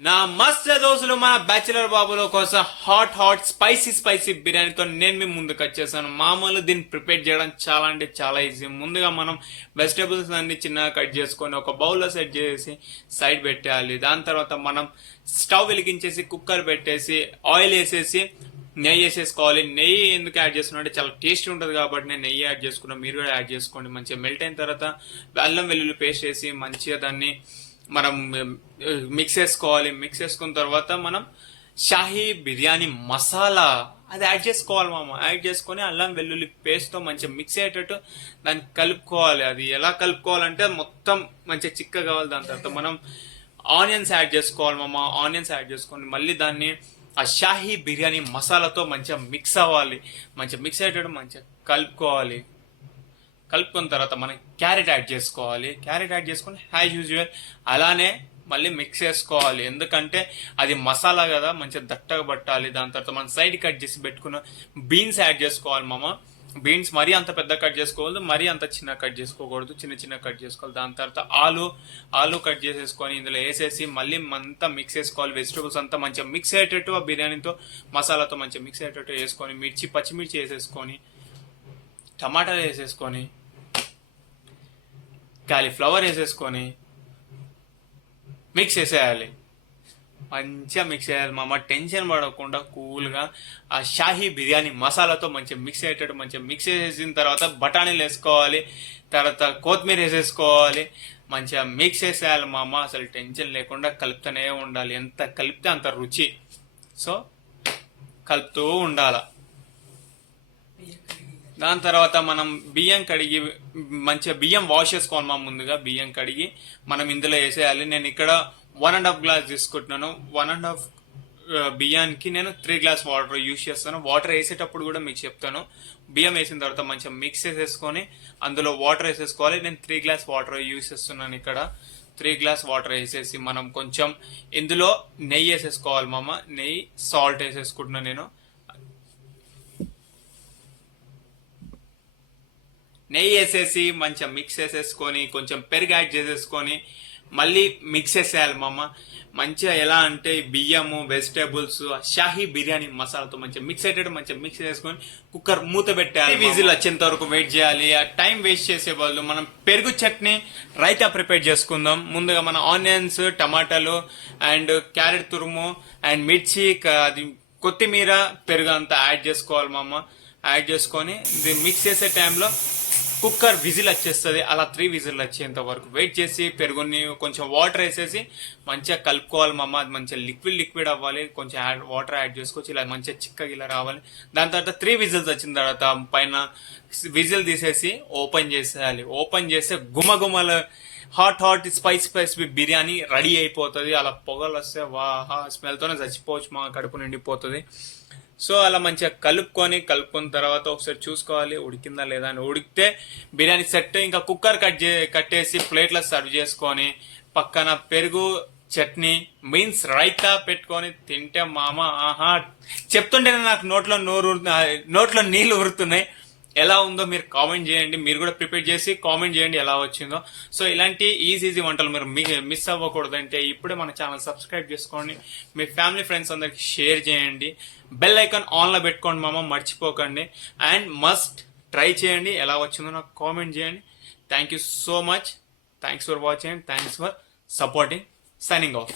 నా మస్త్ దోస్తులు మన బ్యాచిలర్ బాబుల కోసం హాట్ స్పైసీ బిర్యానీతో నేను మీ ముందుకు వచ్చేసాను. మామూలు దీన్ని ప్రిపేర్ చేయడం చాలా అంటే చాలా ఈజీ. ముందుగా మనం వెజిటేబుల్స్ అన్ని చిన్నగా కట్ చేసుకొని ఒక బౌల్లో సెట్ చేసి సైడ్ పెట్టేయాలి. దాని తర్వాత మనం స్టవ్ వెలిగించేసి కుక్కర్ పెట్టేసి ఆయిల్ వేసేసి నెయ్యి వేసేసుకోవాలి. నెయ్యి ఎందుకు యాడ్ చేస్తున్నా అంటే చాలా టేస్ట్ ఉంటుంది కాబట్టి నేను నెయ్యి యాడ్ చేసుకున్నాను. మీరు కూడా యాడ్ చేసుకోండి. మంచిగా మెల్ట్ అయిన తర్వాత అల్లం వెల్లుల్లి పేస్ట్ వేసి మంచిగా దాన్ని మనం మిక్స్ చేసుకోవాలి. మిక్స్ చేసుకున్న తర్వాత మనం షాహీ బిర్యానీ మసాలా అది యాడ్ చేసుకోవాలి యాడ్ చేసుకొని అల్లం వెల్లుల్లి పేస్ట్తో మంచిగా మిక్స్ అయ్యేటట్టు దాన్ని కలుపుకోవాలి. అది ఎలా కలుపుకోవాలంటే మొత్తం మంచిగా చిక్క కావాలి. దాని తర్వాత మనం ఆనియన్స్ యాడ్ చేసుకోవాలి ఆనియన్స్ యాడ్ చేసుకొని మళ్ళీ దాన్ని ఆ షాహీ బిర్యానీ మసాలాతో మంచిగా మిక్స్ అవ్వాలి. మంచిగా మిక్స్ అయ్యేటట్టు మంచిగా కలుపుకోవాలి. కలుపుకున్న తర్వాత మనం క్యారెట్ యాడ్ చేసుకోవాలి. క్యారెట్ యాడ్ చేసుకొని యాజ్ యూజువల్ అలానే మళ్ళీ మిక్స్ చేసుకోవాలి. ఎందుకంటే అది మసాలా కదా మంచిగా దట్టగా పట్టాలి. దాని తర్వాత మనం సైడ్ కట్ చేసి పెట్టుకున్న బీన్స్ యాడ్ చేసుకోవాలి బీన్స్ మరీ అంత పెద్ద కట్ చేసుకోవద్దు, మరీ అంత చిన్న కట్ చేసుకోకూడదు, చిన్న కట్ చేసుకోవాలి. దాని తర్వాత ఆలు కట్ చేసేసుకొని ఇందులో వేసేసి మళ్ళీ అంతా మిక్స్ చేసుకోవాలి. వెజిటబుల్స్ అంతా మంచిగా మిక్స్ అయ్యేటట్టు ఆ బిర్యానీతో మసాలాతో మంచిగా మిక్స్ అయ్యేటట్టు వేసుకొని పచ్చిమిర్చి వేసేసుకొని టమాటాలు వేసేసుకొని కాలీఫ్లవర్ వేసేసుకొని మిక్స్ చేసేయాలి. మంచిగా మిక్స్ చేయాలి టెన్షన్ పడకుండా కూల్గా ఆ షాహీ బిర్యానీ మసాలాతో మంచిగా మిక్స్ అయ్యేటట్టు మంచిగా మిక్స్ చేసిన తర్వాత బఠానీలు వేసుకోవాలి. తర్వాత కొత్తిమీర వేసేసుకోవాలి. మంచిగా మిక్స్ చేసేయాలి అసలు టెన్షన్ లేకుండా కలుపుతూనే ఉండాలి. ఎంత కలిపితే అంత రుచి. సో కలుపుతూ ఉండాల. దాని తర్వాత మనం బియ్యం కడిగి మంచిగా బియ్యం వాష్ చేసుకోవాలి ముందుగా బియ్యం కడిగి మనం ఇందులో వేసేయాలి. నేను ఇక్కడ 1.5 గ్లాస్ తీసుకుంటున్నాను. 1.5 బియ్యానికి నేను 3 గ్లాస్ వాటర్ యూజ్ చేస్తాను. వాటర్ వేసేటప్పుడు కూడా మీకు చెప్తాను. బియ్యం వేసిన తర్వాత మంచిగా మిక్స్ చేసేసుకొని అందులో వాటర్ వేసేసుకోవాలి. నేను 3 గ్లాస్ వాటర్ యూజ్ చేస్తున్నాను. ఇక్కడ 3 గ్లాస్ వాటర్ వేసేసి మనం కొంచెం ఇందులో నెయ్యి వేసేసుకోవాలి నెయ్యి సాల్ట్ వేసేసుకుంటున్నాను నేను. నెయ్యి వేసేసి మంచిగా మిక్స్ చేసేసుకొని కొంచెం పెరుగు యాడ్ చేసేసుకొని మళ్ళీ మిక్స్ చేసేయాలి మంచిగా. ఎలా అంటే బియ్యము వెజిటేబుల్స్ షాహీ బిర్యానీ మసాలాతో మంచిగా మిక్స్ అయ్యేటట్టు మంచిగా మిక్స్ చేసుకొని కుక్కర్ మూత పెట్టాలి. విజిల్ వచ్చేంత వరకు వెయిట్ చేయాలి. ఆ టైం వేస్ట్ చేసే వాళ్ళు మనం పెరుగు చట్నీ రైతా ప్రిపేర్ చేసుకుందాం. ముందుగా మన ఆనియన్స్ టమాటాలు అండ్ క్యారెట్ తురుము అండ్ మిర్చి అది కొత్తిమీర పెరుగు అంతా యాడ్ చేసుకోవాలి యాడ్ చేసుకొని మిక్స్ చేసే టైంలో కుక్కర్ విజిల్ వచ్చేస్తుంది. అలా 3 విజిల్ వచ్చేంత వరకు వెయిట్ చేసి పెరుగుని కొంచెం వాటర్ వేసేసి మంచిగా కలుపుకోవాలి అది మంచిగా లిక్విడ్ అవ్వాలి. కొంచెం వాటర్ యాడ్ చేసుకోవచ్చు. ఇలా మంచిగా చిక్కగా ఇలా రావాలి. దాని తర్వాత 3 విజిల్స్ వచ్చిన తర్వాత పైన విజిల్ తీసేసి ఓపెన్ చేసేయాలి. ఓపెన్ చేస్తే గుమగుమల హాట్ స్పైసీ బిర్యానీ రెడీ అయిపోతుంది. అలా పొగలు వస్తే వాహా స్మెల్తోనే చచ్చిపోవచ్చు కడుపు నిండిపోతుంది. సో అలా మంచిగా కలుపుకున్న తర్వాత ఒకసారి చూసుకోవాలి ఉడికిందా లేదా అని. ఉడికితే బిర్యానీ సెట్. ఇంకా కుక్కర్ కట్టేసి ప్లేట్లో సర్వ్ చేసుకొని పక్కన పెరుగు చట్నీ మీన్స్ రైతా పెట్టుకొని తింటే ఆహా చెప్తుంటేనే నాకు నోట్లో నీళ్లు ఊరుతున్నాయి. ఎలా ఉందో మీరు కామెంట్ చేయండి. మీరు కూడా ప్రిపేర్ చేసి కామెంట్ చేయండి ఎలా వచ్చిందో. సో ఇలాంటి ఈజీ వంటలు మీరు మిస్ అవ్వకూడదంటే ఇప్పుడే మన ఛానల్ సబ్స్క్రైబ్ చేసుకోండి. మీ ఫ్యామిలీ ఫ్రెండ్స్ అందరికి షేర్ చేయండి. బెల్ ఐకాన్ ఆన్లో పెట్టుకోండి మర్చిపోకండి. అండ్ మస్ట్ ట్రై చేయండి. ఎలా వచ్చిందో నాకు కామెంట్ చేయండి. Thank you so much. Thanks for watching. Thanks for supporting. Signing off.